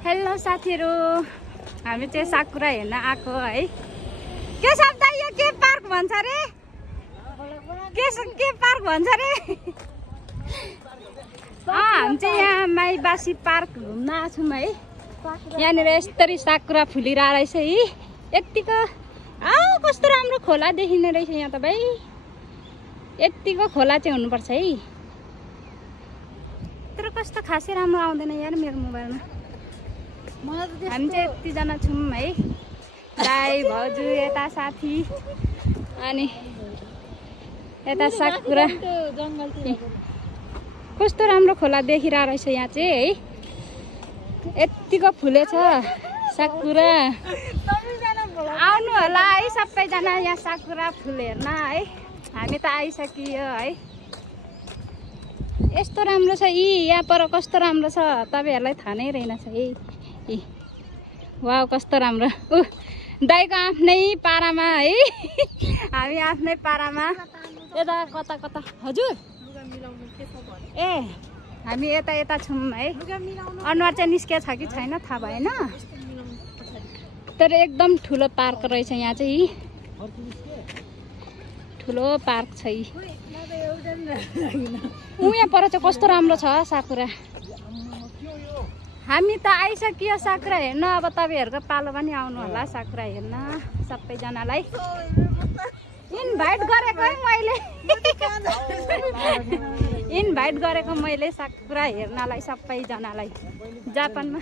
Hello साथीहरु, हामी चाहिँ साकुरा हेर्न आएको है। के शब्द यो के पार्क भन्छ रे? के पार्क भन्छ रे? हामी चाहिँ यहाँ माईबासी पार्क घुम्न आछौँ है। यहाँनिर यस्तरी साकुरा फुलिरहेको रहेछ है। यतिको कस्तो राम्रो खोला देखिने रहेछ यहाँ त भाइ। यतिको खोला चाहिँ हुनुपर्छ है। तर कस्तो खासै राम्रो आउँदैन यार मेरो मोबाइलमा। हामी चाहिँ यतिजना छौँ है। दाइ भाउजू यता साथी अनि यता साकुरा। कस्तो राम्रो खोला देखिरहेको रहेछ यहाँ चाहिँ है। यतिको फुलेछ साकुरा। आउनु होला है सबैजना यहाँ साकुरा फुल हेर्न है। हामी त आइसकियो है। यस्तो राम्रो छ यहाँ पर कस्तो राम्रो छ तपाईहरुलाई थाहा नै रहेनछ है। वाउ कस्तो राम्रो। दाइको आफ्नै पारामा है। हामी आफ्नै पारामा यता कता कता हजुर ए हामी यता यता छौँ है। अनुहार चाहिँ निस्किया छ कि छैन थाहा भएन। तर एकदम ठुलो पार्क रहेछ यहाँ चाहिँ। ठुलो पार्क छ। यहाँ पर चाहिँ कस्तो राम्रो छ साकुरा। हामी त आइसकियो साकुरा हेर्न। अब तपाईहरुको पालो पनि आउनु होला साकुरा हेर्न सबैजनालाई। इन्भाइट गरेको है मैले। इन्भाइट गरेको मैले साकुरा हेर्नलाई सबैजनालाई। जापानमा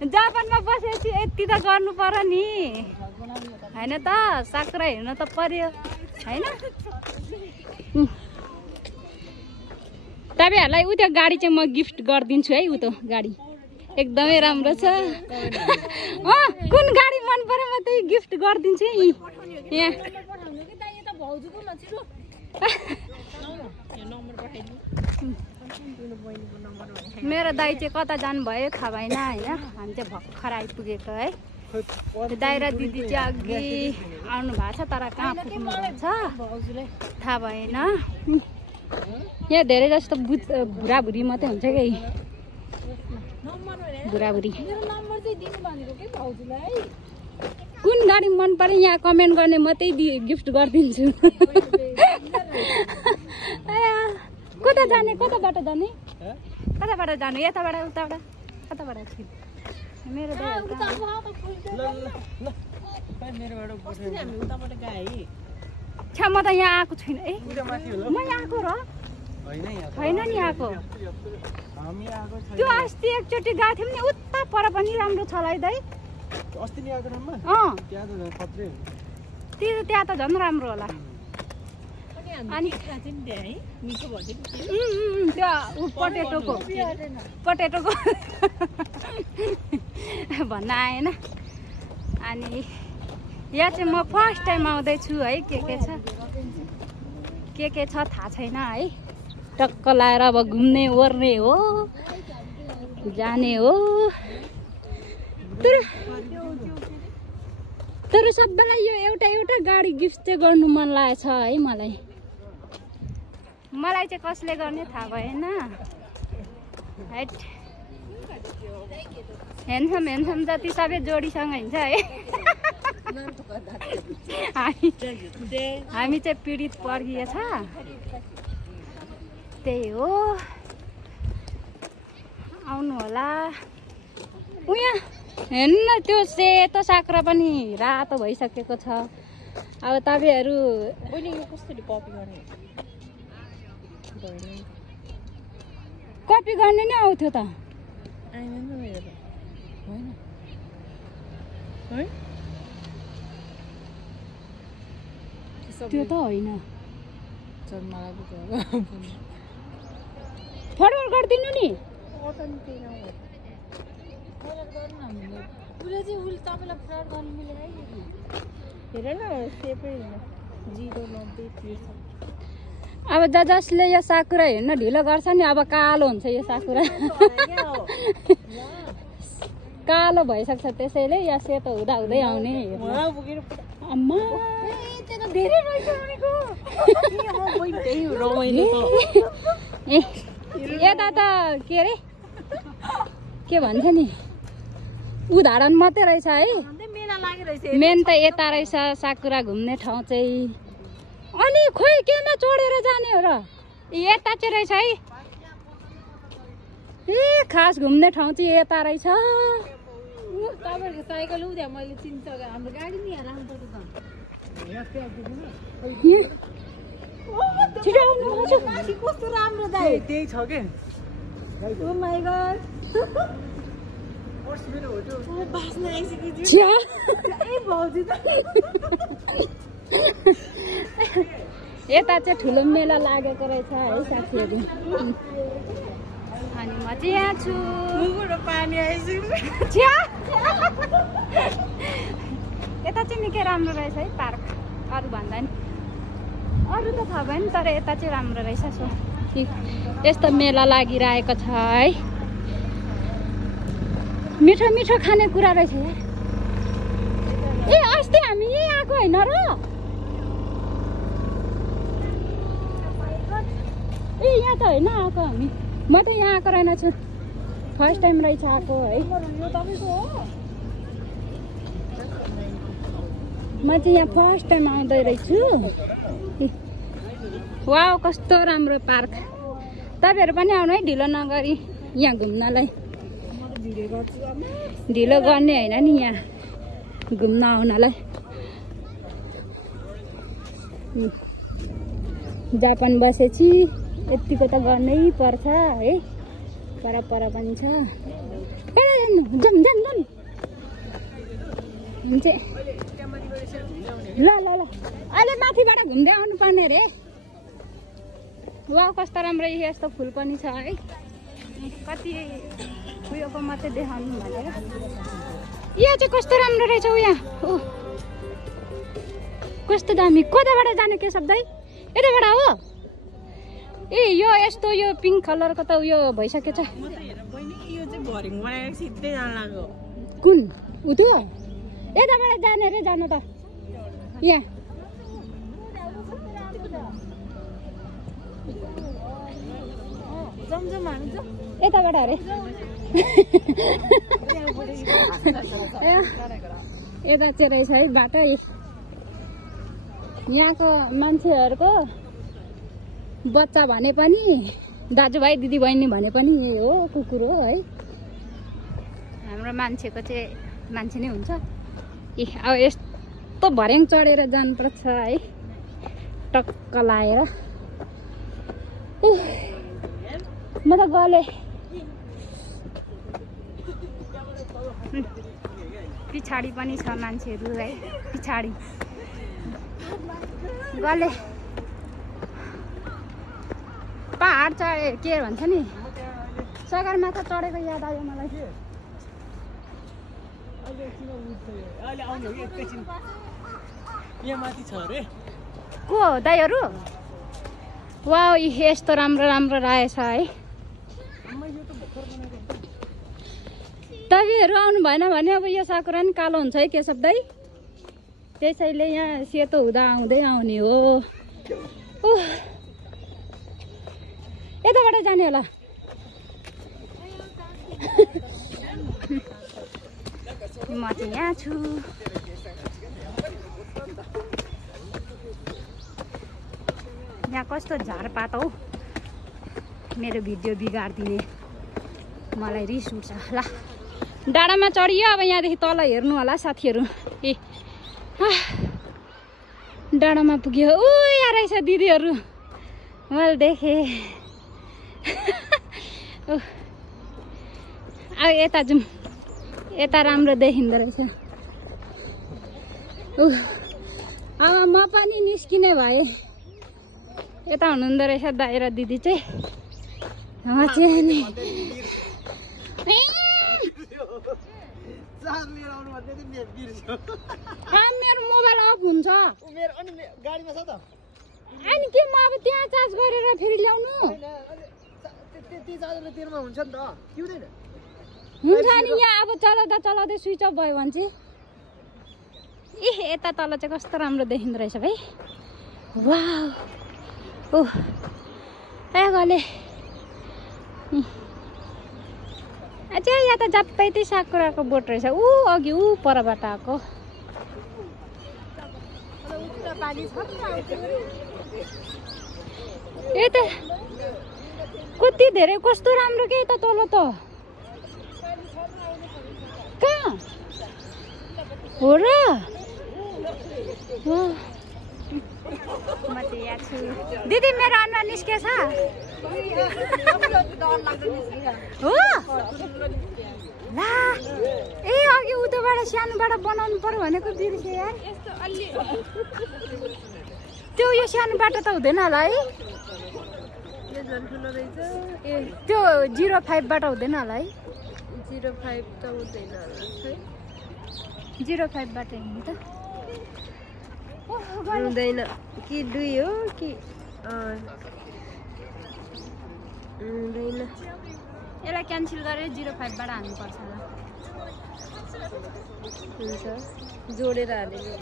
जापानमा बसेपछि यति त गर्नु पर्यो नि हैन त। साकुरा हेर्न त पर्यो हैन। तपाईहरुलाई उयो गाडी चाहिँ म गिफ्ट गरिदिन्छु है। उतो गाडी एकदमै राम्रो छ। कुन गाडी मन पर्यो म त्यही गिफ्ट गरिदिन्छु है। यहाँ मेरो दाइ चाहिँ कता जानु भयो थाहा भएन हैन। हामी चाहिँ भर्खर आइपुगेको है। दाइ र दिदी चाहिँ अघि आउनु भएको छ तर कहाँ पुग्नु भएको छ थाहा भएन। यहाँ धेरै जस्तो बुढाबुढी मात्रै हुन्छ कि बुढाबुढी। कुन गाडी मन पर्यो यहाँ कमेन्ट गर्ने मात्रै गिफ्ट गरिदिन्छु। कता जाने कताबाट जाने कताबाट जानु यताबाट उताबाट कताबाट मेरो छ्या म त यहाँ आएको छैन। ए म यहाँ आएको र छैन नि आएको। त्यो अस्ति एकचोटि गएको थियौँ नि उता पर पनि राम्रो छ है दाइ। त्यहाँ त झन् राम्रो होला। अनि त्यो पटेटोको भन्न आएन। अनि यहाँ चाहिँ म फर्स्ट टाइम आउँदैछु है। के छ थाहा छैन है। टक्क लाएर अब घुम्ने ओर्ने हो जाने हो। तर सबैलाई यो एउटा गाडी गिफ्ट चाहिँ गर्नु मन लागेको छ है मलाई। मलाई चाहिँ कसले गर्ने थाहा भएन। हेन्सम जति सबै जोडीसँग हिँड्छ है। हामी चाहिँ पीडित पर्खिएछ त्यही हो। आउनु होला। उहाँ हेर्नु त्यो सेतो साकुरा पनि रातो भइसकेको छ। अब तपाईहरु कपी गर्ने नै आउँथ्यो त। त्यो त होइन। फरवर्ड गरिदिनु नि। अब जसले यो साकुरा हेर्न ढिलो गर्छ नि अब कालो हुन्छ यो साकुरा। कालो भइसक्छ त्यसैले या सेतो हुँदा हुँदै आउने। अम्मा धेरै यता त के अरे के भन्छ नि उदाहरण मात्रै रहेछ है। मेन त यता रहेछ साकुरा घुम्ने ठाउँ चाहिँ। अनि खोइ केमा चढेर जाने हो र? यता चाहिँ रहेछ है। ए खास घुम्ने ठाउँ चाहिँ यता रहेछ। तपाईहरुको साइकल उद्या मैले चिन्छ हाम्रो गाडी नि यहाँ राम्रो त। छिटो आउनु माथि कस्तो राम्रो दाइ। त्यही छ के? Oh my God. ओ बास्न आइसक्यो। छ्या ए भौजी त। यता चाहिँ ठुलो मेला लागेको रहेछ है साथीहरु। अनि म चाहिँ यहाँ छु। मुखबाट पानी आइसक्यो। छ्या यता चाहिँ निकै राम्रो रहेछ है पार्क। अरू भन्दा नि अरू त थाहा भएन तर यता चाहिँ राम्रो रहेछ। सो यस्तो मेला लागिरहेको छ है। मिठो मिठो खानेकुरा रहेछ। ए अस्ति हामी यही आएको होइन र? ए यहाँ त होइन आएको हामी। म त यहाँ आएको रहेनछु। फर्स्ट टाइम रहेछ आएको है। यो तपाईको हो? म चाहिँ यहाँ फर्स्ट टाइम आउँदै रहेछु। वाउ कस्तो राम्रो पार्क। तपाईँहरू पनि आउनु है ढिलो नगरी यहाँ घुम्नलाई। ढिलो गर्ने होइन नि यहाँ घुम्न आउनलाई। जापान बसेपछि यतिको त गर्नै पर्छ है। पर पनि छ। जाम जाम जाम हुन्छ। ल ल ल अहिले माथिबाट घुम्दै आउनु पर्ने रे। वाउ कस्तो राम्रो यस्तो फुल पनि छ है। कति उयोको मात्रै देखाउनु भनेर। यो चाहिँ कस्तो राम्रो रहेछ उयो। कस्तो दामी। कताबाट जाने के शब्दै? यताबाट हो? ए यो यस्तो यो पिङ्क कलरको त उयो भइसकेछ। म त हेर बहिनी यो चाहिँ भरिङ बनाएर सिधै जान लाग्यो। कुन उ त्यो? यताबाट जाने रे जानु त। यहाँ जमजम हामी त यताबाट अरे। यता चाहिँ रहेछ है बाटो। यहाँको मान्छेहरूको बच्चा भने पनि दाजुभाइ दिदीबहिनी भने पनि यही हो कुकुर हो है। हाम्रो मान्छेको चाहिँ मान्छे नै हुन्छ। ए अब यस्तो भर्याङ चढेर जानुपर्छ है टक्क लाएर। म त गले। पछाडि पनि छ मान्छेहरू है। पछाडि गले पहाड चढे के भन्छ नि सगरमाथा चढेको याद आयो मलाई। को हो दाइहरू? वाउ यस्तो राम्रो राम्रो रहेछ है। तपाईँहरू आउनु भएन भने अब यो साकुरा नि कालो हुन्छ है केशव दाइ। त्यसैले यहाँ सेतो हुँदा आउँदै आउने हो। यताबाट जाने होला। म चाहिँ यहाँ छु। यहाँ कस्तो झारपात हौ। मेरो भिडियो बिगारिदिने मलाई रिस उठ्छ। ल डाँडामा चढियो। अब यहाँदेखि तल हेर्नु होला साथीहरू। ए डाँडामा पुग्यो। यहाँ रहेछ दिदीहरू। मैले देखेँ। अब यता जाउँ। यता राम्रो देखिँदो रहेछ। अब म पनि निस्किने भए। यता हुनुहुँदो रहेछ दाइ र दिदी चाहिँ। म चाहिँ नि मेरो मोबाइल अफ हुन्छ। अनि के म अब त्यहाँ चार्ज गरेर फेरि ल्याउनु हुन्छ नि। यहाँ अब चलाउँदा चलाउँदै स्विच अफ भयो भने चाहिँ यता तल चाहिँ कस्तो राम्रो देखिँदो रहेछ भाइ। वाउ ए गले अझै यहाँ त जप्पै त्यही साकुराको बोट रहेछ। ऊ अघि ऊ परबाट आएको। ए त कति धेरै कस्तो राम्रो के त तल त कहाँ हो र? म चाहिँ यहाँ छु। दिदी मेरो अनुहार निस्केछ हो? ला ए अघि उतोबाट सानोबाट बनाउनु पर्यो भनेको बिर्सेँ यार। त्यो यो सानोबाट त हुँदैन होला है? ए त्यो 05बाट हुँदैन होला है? 05 त हुँदैन होला। 05बाट हिँड्नु त हुँदैन कि 2 हो कि हुँदैन। यसलाई क्यान्सल गरेर 05बाट हाल्नुपर्छ होला। हुन्छ जोडेर हालेको।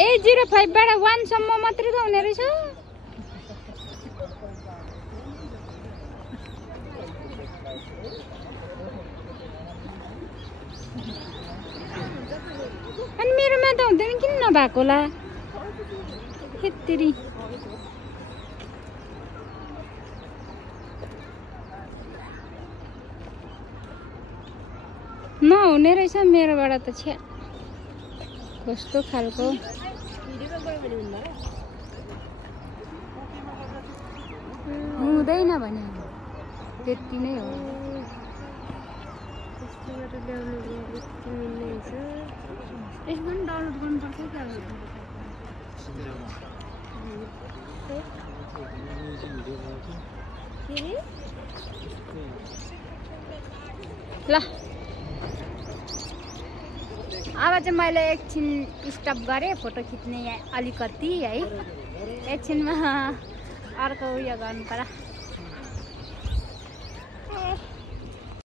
ए 05बाट 1 सम्म मात्रै त हुने रहेछ। अनि मेरोमा त हुँदैन किन नभएको होला? हेत्तेरी नहुने रहेछ मेरोबाट त। छ्या कस्तो खालको हुँदैन भने त्यति नै हो। यसमा पनि डाउनलोड गर्नुपर्छ क्या? ल अब चाहिँ मैले एकछिन स्टप गरेँ फोटो खिच्ने अलिकति है। एकछिनमा अर्को उयो गर्नु पर्यो।